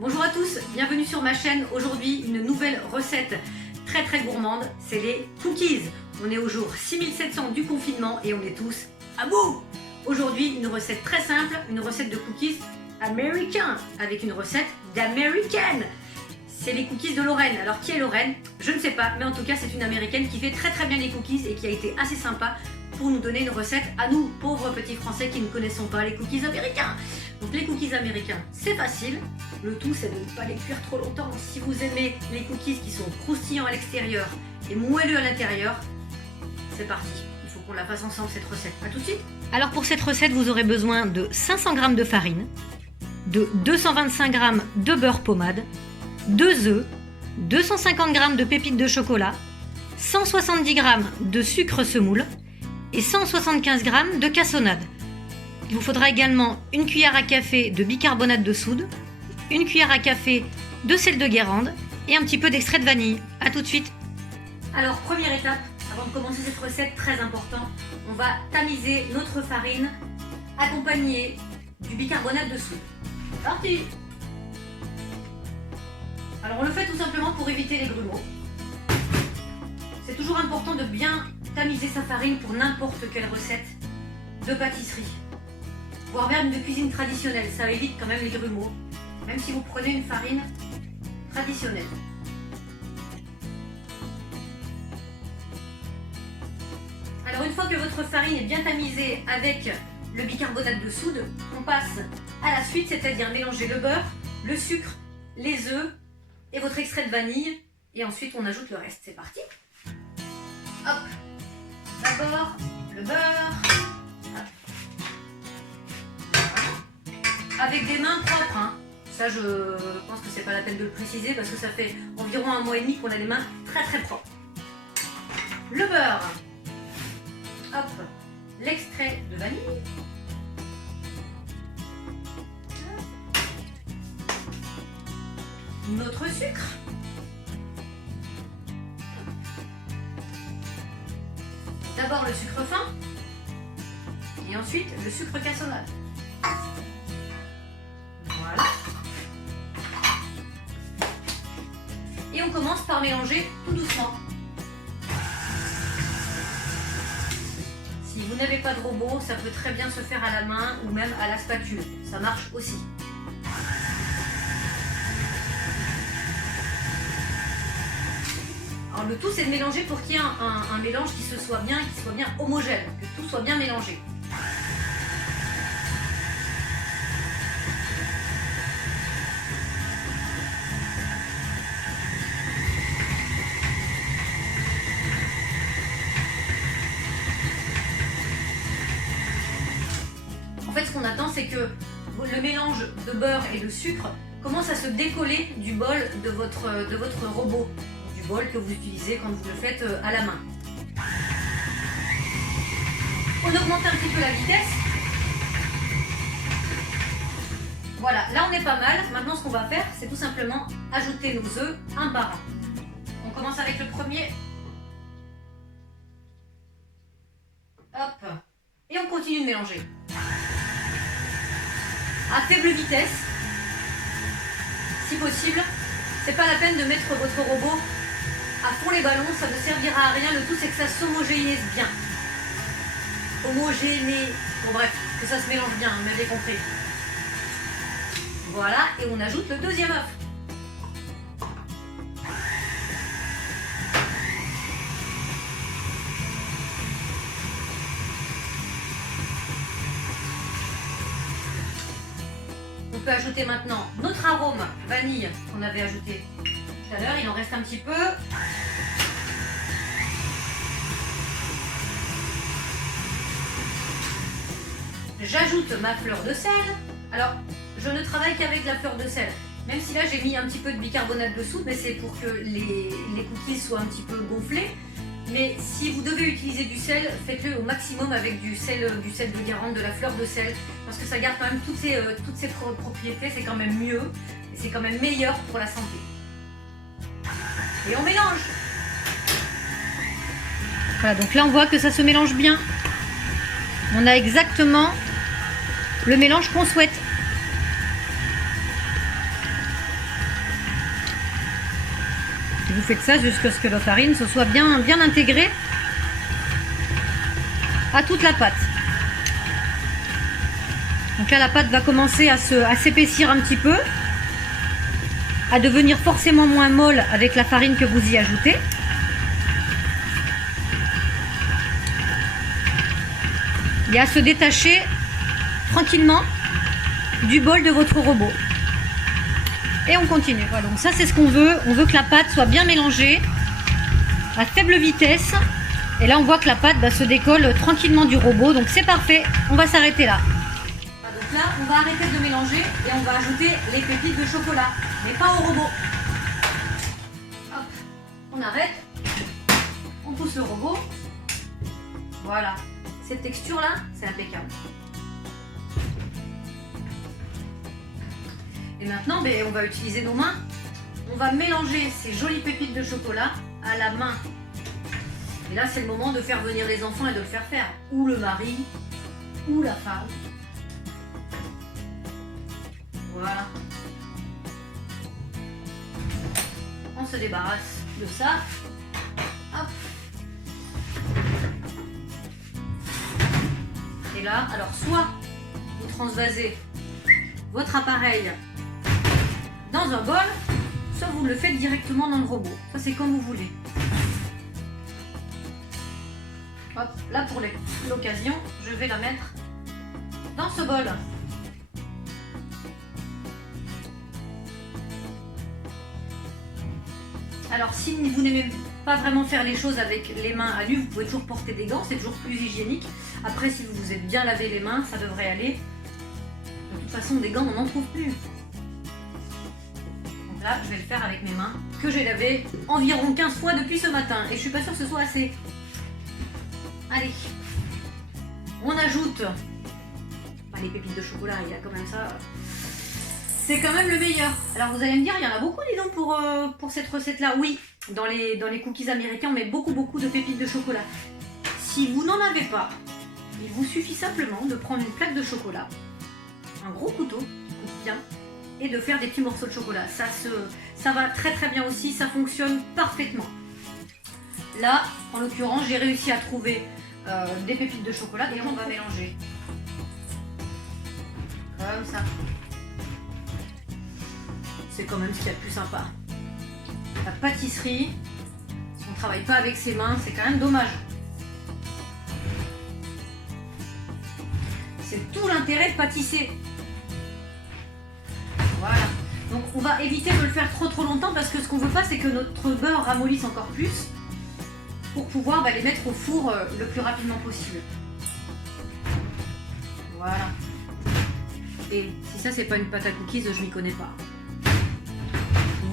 Bonjour à tous, bienvenue sur ma chaîne. Aujourd'hui, une nouvelle recette très gourmande, c'est les cookies. On est au jour 6700 du confinement et on est tous à bout. Aujourd'hui, une recette très simple, une recette de cookies américains avec une recette d'américaine. C'est les cookies de Lorraine. Alors qui est Lorraine? Je ne sais pas, mais en tout cas c'est une américaine qui fait très bien les cookies et qui a été assez sympa pour nous donner une recette à nous, pauvres petits français qui ne connaissons pas les cookies américains. Donc les cookies américains, c'est facile. Le tout, c'est de ne pas les cuire trop longtemps. Si vous aimez les cookies qui sont croustillants à l'extérieur et moelleux à l'intérieur, c'est parti. Il faut qu'on la fasse ensemble cette recette. A tout de suite. Alors pour cette recette, vous aurez besoin de 500 g de farine, de 225 g de beurre pommade, 2 œufs, 250 g de pépites de chocolat, 170 g de sucre semoule et 175 g de cassonade. Il vous faudra également une cuillère à café de bicarbonate de soude, une cuillère à café de sel de Guérande et un petit peu d'extrait de vanille. A tout de suite. Alors première étape, avant de commencer cette recette, très important, on va tamiser notre farine accompagnée du bicarbonate de soude. C'est parti. Alors on le fait tout simplement pour éviter les grumeaux. C'est toujours important de bien tamiser sa farine pour n'importe quelle recette de pâtisserie, voire même de cuisine traditionnelle, ça évite quand même les grumeaux, même si vous prenez une farine traditionnelle. Alors une fois que votre farine est bien tamisée avec le bicarbonate de soude, on passe à la suite, c'est-à-dire mélanger le beurre, le sucre, les œufs et votre extrait de vanille, et ensuite on ajoute le reste. C'est parti. Hop. D'abord le beurre. Avec des mains propres, hein. Ça je pense que c'est pas la peine de le préciser parce que ça fait environ 1 mois et demi qu'on a les mains très propres. Le beurre, hop, l'extrait de vanille, notre sucre, d'abord le sucre fin et ensuite le sucre cassonade. Voilà. Et on commence par mélanger tout doucement. Si vous n'avez pas de robot, ça peut très bien se faire à la main ou même à la spatule. Ça marche aussi. Alors le tout, c'est de mélanger pour qu'il y ait un mélange qui soit bien homogène, que tout soit bien mélangé. En fait, ce qu'on attend, c'est que le mélange de beurre et de sucre commence à se décoller du bol de votre robot, du bol que vous utilisez quand vous le faites à la main. On augmente un petit peu la vitesse. Voilà, là on est pas mal. Maintenant, ce qu'on va faire, c'est tout simplement ajouter nos œufs un par un. On commence avec le premier. Hop. Et on continue de mélanger. À faible vitesse, si possible. C'est pas la peine de mettre votre robot à fond les ballons, ça ne servira à rien. Le tout, c'est que ça s'homogénéise bien. Homogénéise, bon bref, que ça se mélange bien, vous m'avez compris. Voilà, et on ajoute le deuxième œuf. On peut ajouter maintenant notre arôme vanille qu'on avait ajouté tout à l'heure. Il en reste un petit peu. J'ajoute ma fleur de sel. Alors, je ne travaille qu'avec la fleur de sel. Même si là, j'ai mis un petit peu de bicarbonate de soude, mais c'est pour que les cookies soient un petit peu gonflés. Mais si vous devez utiliser du sel, faites-le au maximum avec du sel de Guérande, de la fleur de sel, parce que ça garde quand même toutes ses propriétés, c'est quand même mieux, et c'est quand même meilleur pour la santé. Et on mélange. Voilà, donc là on voit que ça se mélange bien. On a exactement le mélange qu'on souhaite. vous faites ça jusqu'à ce que la farine se soit bien intégrée à toute la pâte. Donc là, la pâte va commencer à s'épaissir un petit peu, à devenir forcément moins molle avec la farine que vous y ajoutez. Et à se détacher tranquillement du bol de votre robot. Et on continue. Voilà, donc ça c'est ce qu'on veut. On veut que la pâte soit bien mélangée à faible vitesse. Et là on voit que la pâte se décolle tranquillement du robot. Donc c'est parfait. On va s'arrêter là. Donc là on va arrêter de mélanger et on va ajouter les pépites de chocolat. Mais pas au robot. Hop, on arrête. On pousse le robot. Voilà. Cette texture là, c'est impeccable. Et maintenant, on va utiliser nos mains. On va mélanger ces jolies pépites de chocolat à la main. Et là, c'est le moment de faire venir les enfants et de le faire faire. Ou le mari, ou la femme. Voilà. On se débarrasse de ça. Hop. Et là, alors soit vous transvasez votre appareil dans un bol, soit vous le faites directement dans le robot. Ça c'est comme vous voulez. Hop, là pour l'occasion, je vais la mettre dans ce bol. Alors si vous n'aimez pas vraiment faire les choses avec les mains à nu, vous pouvez toujours porter des gants, c'est toujours plus hygiénique. Après si vous vous êtes bien lavé les mains, ça devrait aller. De toute façon des gants on n'en trouve plus. Donc là je vais le faire avec mes mains, que j'ai lavé environ 15 fois depuis ce matin. Et je suis pas sûre que ce soit assez. Allez, on ajoute les pépites de chocolat, il y a quand même ça. C'est quand même le meilleur. Alors vous allez me dire, il y en a beaucoup, dis donc, pour cette recette-là. Oui, dans les cookies américains, on met beaucoup de pépites de chocolat. Si vous n'en avez pas, il vous suffit simplement de prendre une plaque de chocolat, un gros couteau qui coupe bien, et de faire des petits morceaux de chocolat. Ça va très bien aussi, ça fonctionne parfaitement. Là, en l'occurrence, j'ai réussi à trouver des pépites de chocolat et on va mélanger. Comme ça. C'est quand même ce qu'il y a de plus sympa. La pâtisserie, si on ne travaille pas avec ses mains, c'est quand même dommage. C'est tout l'intérêt de pâtisser. Voilà. Donc on va éviter de le faire trop longtemps parce que ce qu'on veut pas, c'est que notre beurre ramollisse encore plus pour pouvoir les mettre au four le plus rapidement possible. Voilà. Et si ça c'est pas une pâte à cookies, je m'y connais pas.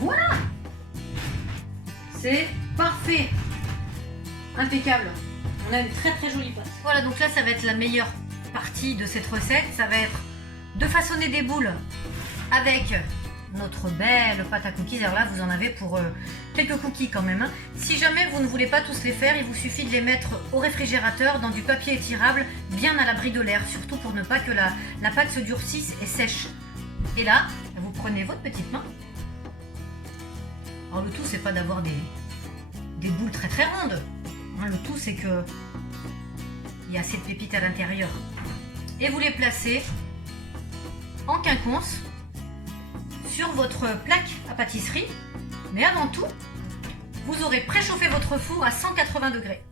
Voilà. C'est parfait. Impeccable. On a une très jolie pâte. Voilà, donc là ça va être la meilleure partie de cette recette. Ça va être de façonner des boules avec notre belle pâte à cookies. Alors là vous en avez pour quelques cookies quand même. Si jamais vous ne voulez pas tous les faire, il vous suffit de les mettre au réfrigérateur dans du papier étirable bien à l'abri de l'air, surtout pour ne pas que la pâte se durcisse et sèche. Et là, vous prenez votre petite main. Alors le tout c'est pas d'avoir des boules très rondes. Le tout c'est que il y a assez de pépites à l'intérieur. Et vous les placez en quinconce sur votre plaque à pâtisserie. Mais avant tout, vous aurez préchauffé votre four à 180 degrés.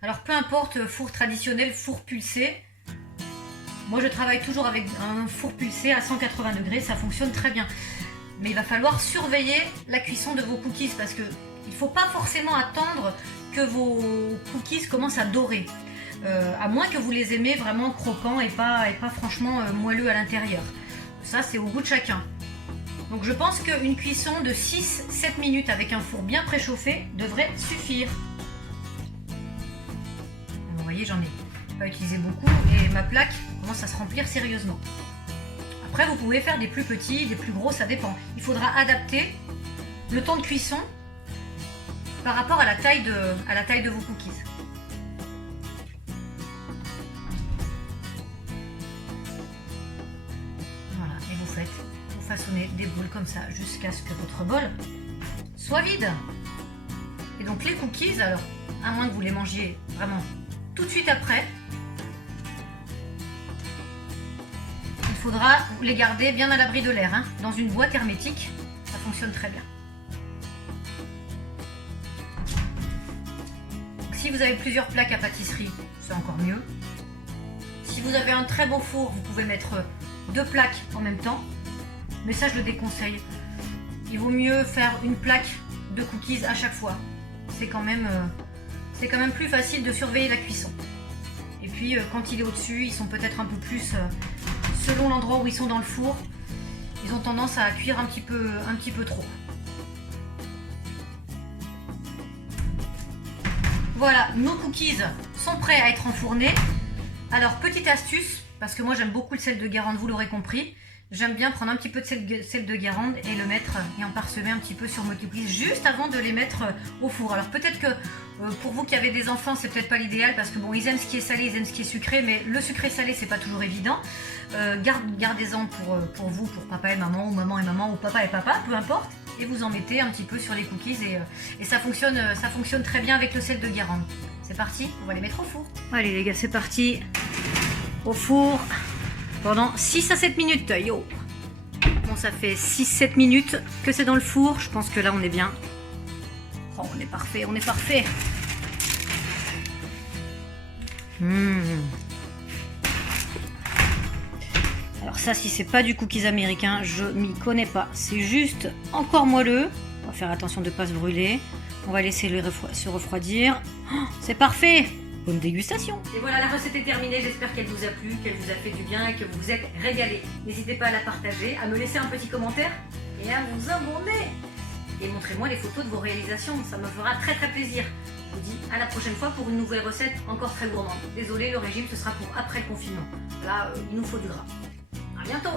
Alors peu importe, four traditionnel, four pulsé. Moi je travaille toujours avec un four pulsé à 180 degrés, ça fonctionne très bien. Mais il va falloir surveiller la cuisson de vos cookies parce que il ne faut pas forcément attendre que vos cookies commencent à dorer. À moins que vous les aimez vraiment croquants et pas franchement moelleux à l'intérieur. Ça c'est au goût de chacun. Donc je pense qu'une cuisson de 6-7 minutes avec un four bien préchauffé devrait suffire. Vous voyez, j'en ai pas utilisé beaucoup et ma plaque commence à se remplir sérieusement. Après vous pouvez faire des plus petits, des plus gros, ça dépend. Il faudra adapter le temps de cuisson par rapport à la taille de vos cookies. Voilà, et vous façonnez des boules comme ça jusqu'à ce que votre bol soit vide. Et donc les cookies, alors, à moins que vous les mangiez vraiment tout de suite après, il faudra les garder bien à l'abri de l'air, hein, dans une boîte hermétique, ça fonctionne très bien. Donc, si vous avez plusieurs plaques à pâtisserie, c'est encore mieux. Si vous avez un très beau four, vous pouvez mettre 2 plaques en même temps, mais ça je le déconseille. Il vaut mieux faire une plaque de cookies à chaque fois. C'est quand même plus facile de surveiller la cuisson. Et puis quand il est au-dessus, ils sont peut-être un peu plus, selon l'endroit où ils sont dans le four, ils ont tendance à cuire un petit peu trop. Voilà, nos cookies sont prêts à être enfournés. Alors, petite astuce, parce que moi j'aime beaucoup le sel de Guérande, vous l'aurez compris. J'aime bien prendre un petit peu de sel de Guérande et le mettre et en parsemer un petit peu sur mes cookies juste avant de les mettre au four. Alors peut-être que pour vous qui avez des enfants, c'est peut-être pas l'idéal parce que bon, ils aiment ce qui est salé, ils aiment ce qui est sucré, mais le sucré salé c'est pas toujours évident. Gardez-en pour vous, pour papa et maman, ou maman et maman, ou papa et papa, peu importe. Et vous en mettez un petit peu sur les cookies et ça fonctionne très bien avec le sel de Guérande. C'est parti, on va les mettre au four. Allez les gars, c'est parti. Au four pendant 6 à 7 minutes. Yo. Bon, ça fait 6-7 minutes que c'est dans le four. Je pense que là, on est bien. Oh, on est parfait, on est parfait. Alors ça, si c'est pas du cookies américain, je m'y connais pas. C'est juste encore moelleux. On va faire attention de ne pas se brûler. On va laisser se refroidir. Oh, c'est parfait. Bonne dégustation. Et voilà, la recette est terminée. J'espère qu'elle vous a plu, qu'elle vous a fait du bien et que vous vous êtes régalés. N'hésitez pas à la partager, à me laisser un petit commentaire et à vous abonner. Et montrez-moi les photos de vos réalisations. Ça me fera très très plaisir. Je vous dis à la prochaine fois pour une nouvelle recette encore très gourmande. Désolé, le régime ce sera pour après le confinement. Là, il nous faut du gras. À bientôt.